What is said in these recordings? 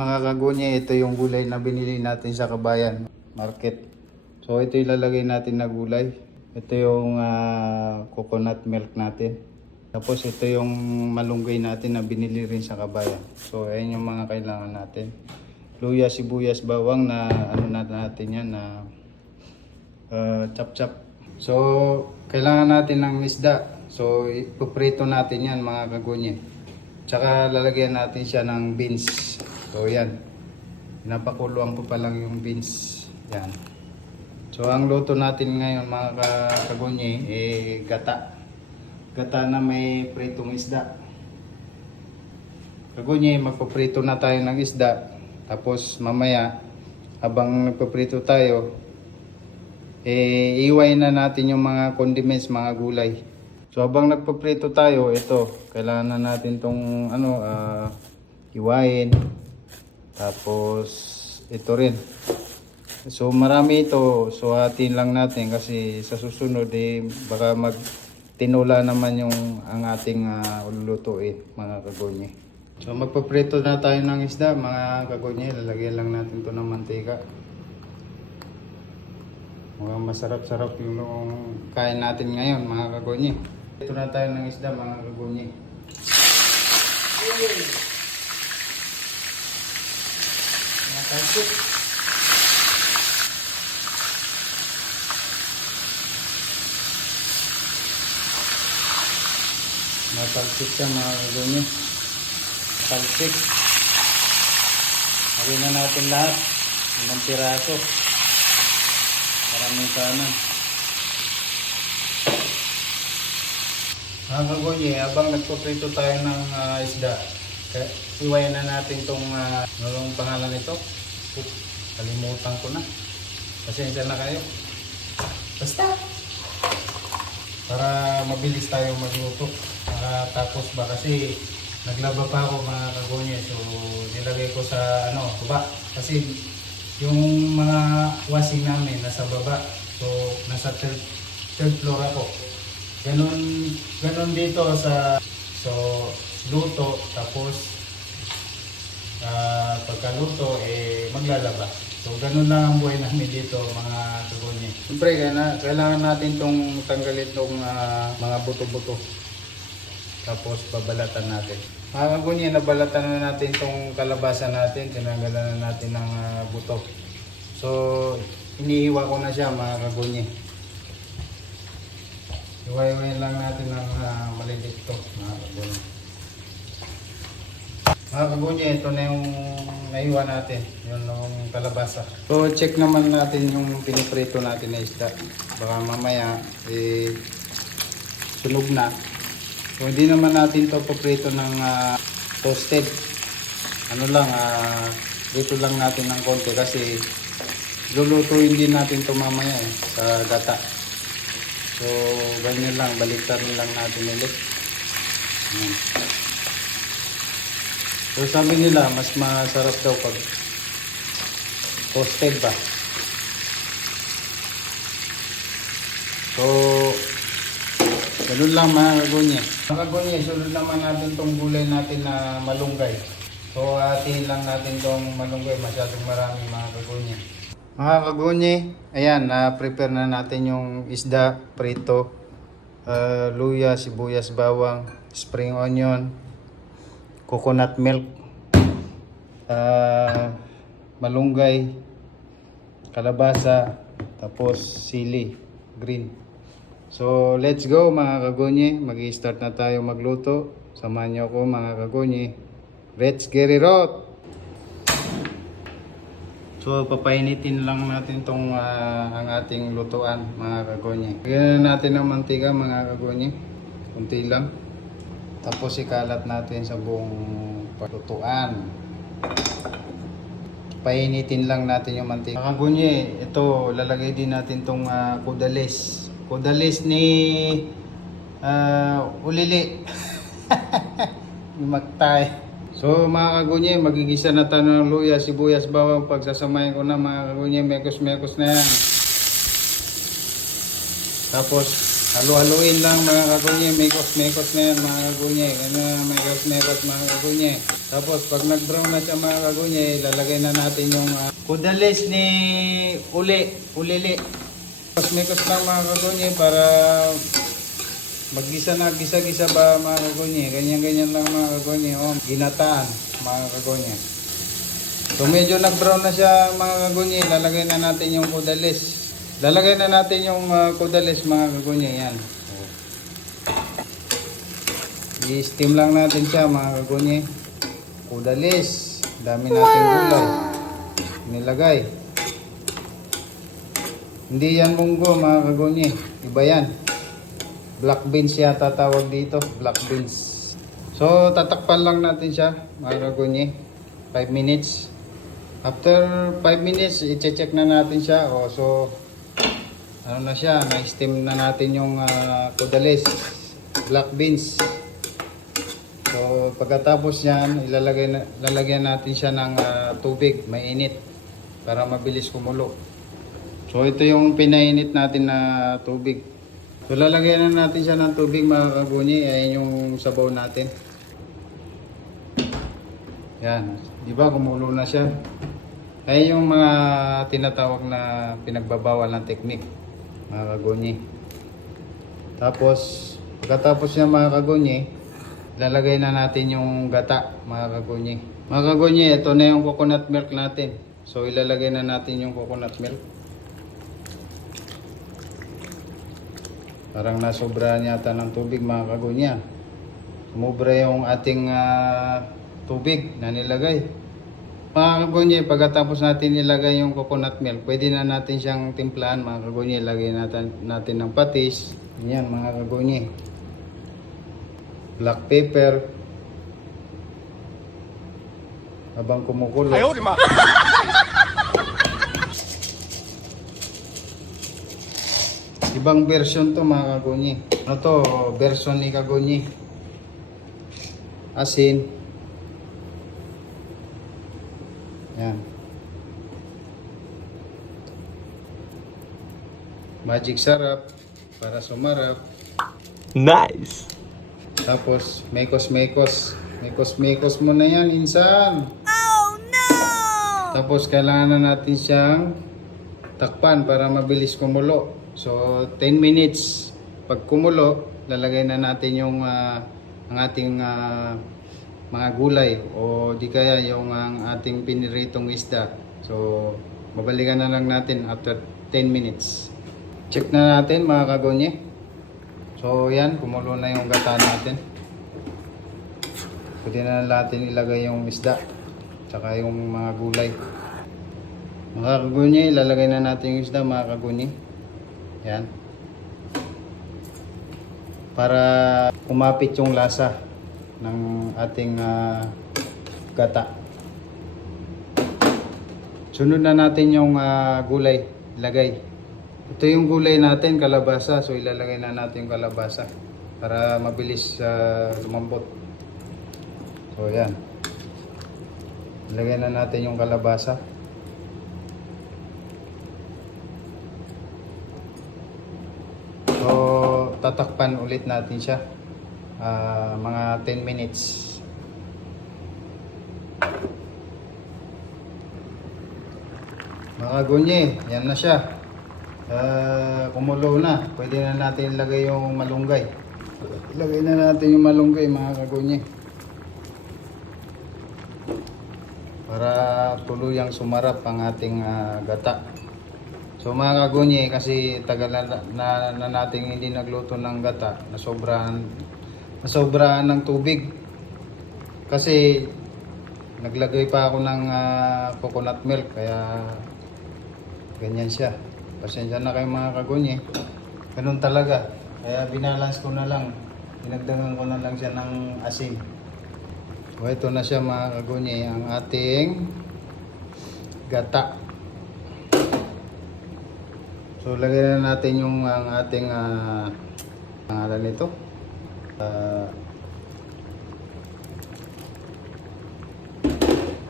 Mga kagunye, ito yung gulay na binili natin sa Kabayan Market. So ito ilalagay natin na gulay. Ito yung coconut milk natin. Tapos ito yung malunggay natin na binili rin sa Kabayan. So ayan yung mga kailangan natin. Luya, sibuyas, bawang na ano natin yan na chop-chop. So kailangan natin ng isda. So ipuprito natin yan mga kagunye. Tsaka lalagyan natin siya ng beans. So yan. Pinapakuluan ko pa lang yung beans. Yan. So ang luto natin ngayon mga kagunye gata. Gata na may pritong isda. Kagunye, magpaprito na tayo ng isda. Tapos mamaya habang nagpaprito tayo iway na natin yung mga condiments, mga gulay. So habang nagpaprito tayo, ito kailangan na natin tong iwain. Tapos ito rin. So marami ito. So hatiin lang natin kasi sa susunod baka magtinula naman ang ating ululutuin mga kagunye. So magpaprito na tayo ng isda mga kagunye. Lalagyan lang natin to ng mantika. Mukhang masarap-sarap yung kain natin ngayon mga kagunye. Ito na tayo ng isda mga kagunye. Nakalsik. Nakalsik siya mga kagunye. Nakalsik. Lagyan na natin lahat. Ilang piraso. Maraming kanan. Mga kagunye, habang nagpaprito tayo ng isda, iwayan na natin itong anong pangalan nito. Kalimutan ko na. Pasensya na kayo. Basta! Para mabilis tayo magluto. Tapos ba kasi naglaba pa ako mga kagunye. So nilagay ko sa tuba. Kasi yung mga washing namin nasa baba. So nasa third floor ako. Ganon dito sa luto. Tapos pagkaluto maglalaba. So ganun lang ang buhay namin dito mga kagunye. Siyempre kailangan natin tong tanggalin tong mga buto-buto. Tapos babalatan natin. Mga kagunye, nabalatan na natin tong kalabasa natin. Tinanggalan na natin ng buto. So inihiwa ko na siya mga kagunye. Iway-iway lang natin ng malilit to mga kagunye. Mga kagunye, ito na yung naiwa natin, yung kalabasa. So check naman natin yung piniprito natin na isda. Baka mamaya sunog na. So hindi naman natin to paprito ng toasted. Prito lang natin ng konti kasi lulutuin din natin to mamaya sa gata. So ganyan lang, baliktarin lang natin ulit. So sabi nila mas masarap daw pag toasted ba. So ganun lang mga kagunye. Mga kagunye, sunod naman natin tong gulay natin na malunggay. So hatiin lang natin tong malunggay, masyadong marami mga kagunye. Mga kagunye, ayan, na-prepare na natin yung isda, prito, luya, sibuyas, bawang, spring onion, coconut milk, malunggay, kalabasa, tapos sili, green. So let's go mga kagunye, mag-i-start na tayo magluto. Samahan niyo ako mga kagunye. Let's get it out! So papainitin lang natin tong ang ating lutuan mga kagunye. Lagyan na natin ng mantika mga kagunye. Kunti lang. Tapos ikalat natin sa buong lutuan. Painitin lang natin yung mantika. Mga kagunye, ito lalagay din natin tong kudalis. Kudalis ni ulili. Magtay. So mga kagunye, magigisa na tayo ng luya, sibuyas, bawang. Pagsasamahin ko na mga kagunye, mekos-mekos na yan. Tapos halu-haluin lang mga kagunye, mekos-mekos na yan mga kagunye. Ganyan, mekos-mekos mga kagunye. Tapos pag nag-brown na siya mga kagunye, ilalagay na natin yung kudalis ni ulili. Mikos lang mga kagunye para maggisa na, gisa-gisa ba mga kagunye. Ganyan-ganyan lang mga kagunye. Oh, ginataan mga kagunye. So medyo nag-brown na siya mga kagunye, lalagay na natin yung kudalis. Lalagay na natin yung kudalis mga kagunye, yan. I-steam lang natin siya mga kagunye. Kudalis, dami nating gulay nilagay. Hindi yan munggo mga kagunye, iba yan. Black beans yata tawag dito, black beans. So tatakpan lang natin siya mga kagunye, 5 minutes. After 5 minutes, i-check na natin siya. So ano na siya, na-steam na natin yung kudalis, black beans. So pagkatapos yan, lalagyan natin siya ng tubig, mainit, para mabilis kumulo. So ito yung pinainit natin na tubig. So lalagyan na natin siya ng tubig mga kagunyi, ayan yung sabaw natin. Yan, di ba kumulo na siya? Ayan yung mga tinatawag na pinagbabawal ng teknik mga kagunyi. Tapos pagkatapos niya mga kagunyi, lalagay na natin yung gata mga kagunyi. Mga kagunyi, ito na yung coconut milk natin. So ilalagay na natin yung coconut milk. Parang nasobrahan yata ng tubig mga kagunya. Sumobra yung ating tubig na nilagay. Mga kagunya, pagkatapos natin nilagay yung coconut milk, pwede na natin siyang timplahan mga kagunya. Lagay natin ng patis. Yan mga kagunya. Black pepper. Habang kumukulo. Ayaw, di ma! Ibang version to mga kagunyi. Ano to? Version ni kagunyi. Asin. Yan. Magic sarap. Para sumarap. Nice! Tapos, mekos-mekos. Mekos-mekos mo na yan, insan. Oh no! Tapos, kailangan na natin siyang takpan para mabilis kumulo. So 10 minutes. Pag kumulo, lalagay na natin yung ang ating mga gulay o di kaya yung ang ating piniritong isda. So babalikan na lang natin after 10 minutes. Check na natin mga kagonye. So yan, kumulo na yung gata natin. Pwede na natin ilagay yung isda tsaka yung mga gulay. Mga kagonye, ilalagay na natin yung isda mga kagonye. Yan. Para kumapit yung lasa ng ating gata. Sunod na natin yung gulay. Ilagay. Ito yung gulay natin, kalabasa. So ilalagay na natin yung kalabasa para mabilis lumambot. So yan. Ilagay na natin yung kalabasa. So, tatakpan ulit natin siya mga 10 minutes. Mga gunye, yan na siya. Kumulo na. Pwede na natin ilagay yung malunggay. Ilagay na natin yung malunggay mga kagunye. Para tuluyang sumarap ang ating gata. So mga kagunye, kasi tagal na nating hindi nagluto ng gata, nasobrahan ng tubig. Kasi naglagay pa ako ng coconut milk, kaya ganyan siya. Pasensya na kayo mga kagunye. Ganun talaga. Kaya binalance ko na lang. Dinagdagan ko na lang siya ng asin. So ito na siya mga kagunye, ang ating gata. So lagyan na natin yung ang ating pangalan nito.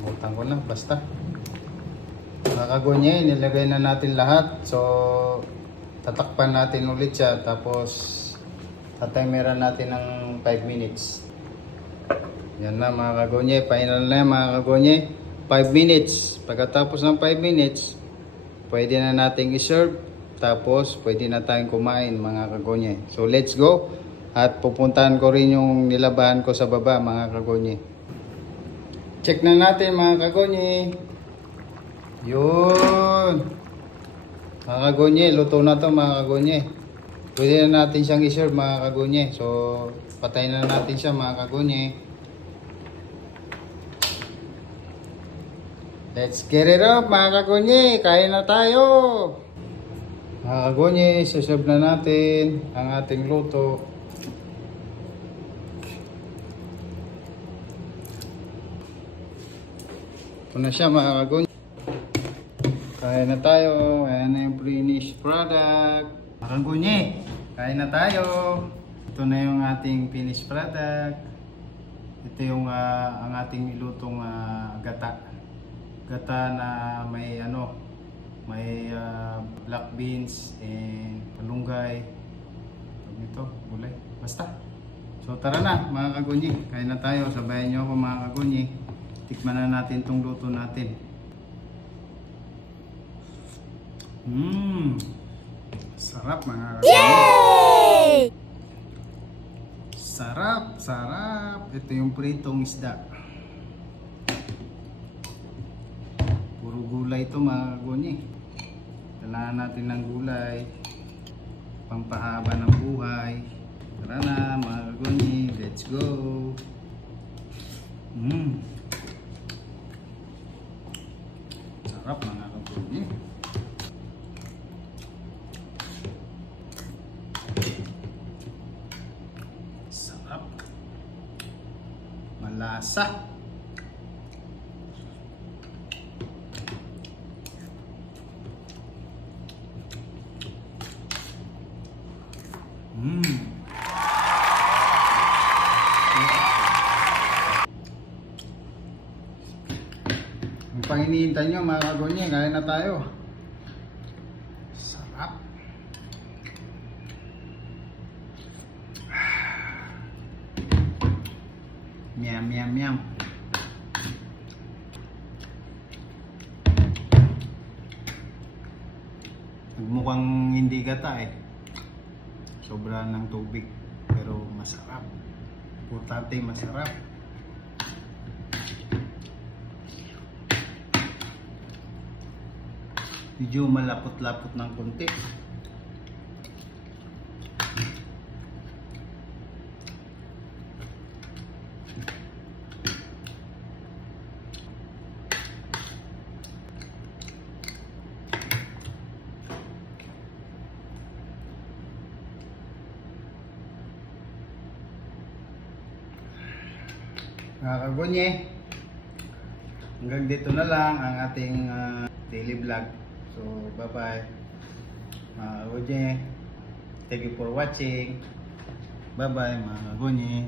Butang ko na basta. Mga kagunye, nilagay na natin lahat. So tatakpan natin ulit siya, tapos tatimeran natin ng 5 minutes. Yan na mga kagonye, final na yan mga kagonye. 5 minutes. Pagkatapos ng 5 minutes, pwede na nating i-serve. Tapos pwede na tayong kumain mga kagonye. So let's go. At pupuntahan ko rin yung nilabahan ko sa baba mga kagonye. Check na natin mga kagonye. Yun. Mga kagonye, luto na to mga kagonye. Pwede na natin siyang i-serve mga kagonye. So patayin na natin siya mga kagonye. Let's get it up mga kagonye. Kain na tayo. Mga kagonye, saserve na natin ang ating luto. Ito na siya mga kagonye. Kain na tayo. Ayan na yung finished product. Mga kagonye, kain na tayo. Ito na yung ating finished product. Ito yung ang ating ilutong gata. Gata na may may black beans and malunggay. Ito, gulay. Basta. So tara na mga kagunyi. Kain na tayo. Sabayan nyo ako mga kagunyi. Tikman na natin tong luto natin. Sarap mga kagunyi. Yay! Sarap, sarap. Ito yung pritong isda. Puro gulay ito mga kagunyi. Kailangan natin ng gulay. Pampahaba ng buhay. Tara na mga kagunyi. Let's go. Sarap mga kagunyi. Sarap. Malasa. Ang panginihintan nyo mga kagonye, kain na tayo. Sarap. Miam, miam, miam. Mukhang hindi gata eh. Sobra ng tubig. Pero masarap. Importante masarap. Medyo malapot-lapot ng konti. Mga kagonye, hanggang dito na lang ang ating daily vlog. So, bye-bye. Mga kagonye, thank you for watching. Bye-bye mga kagonye.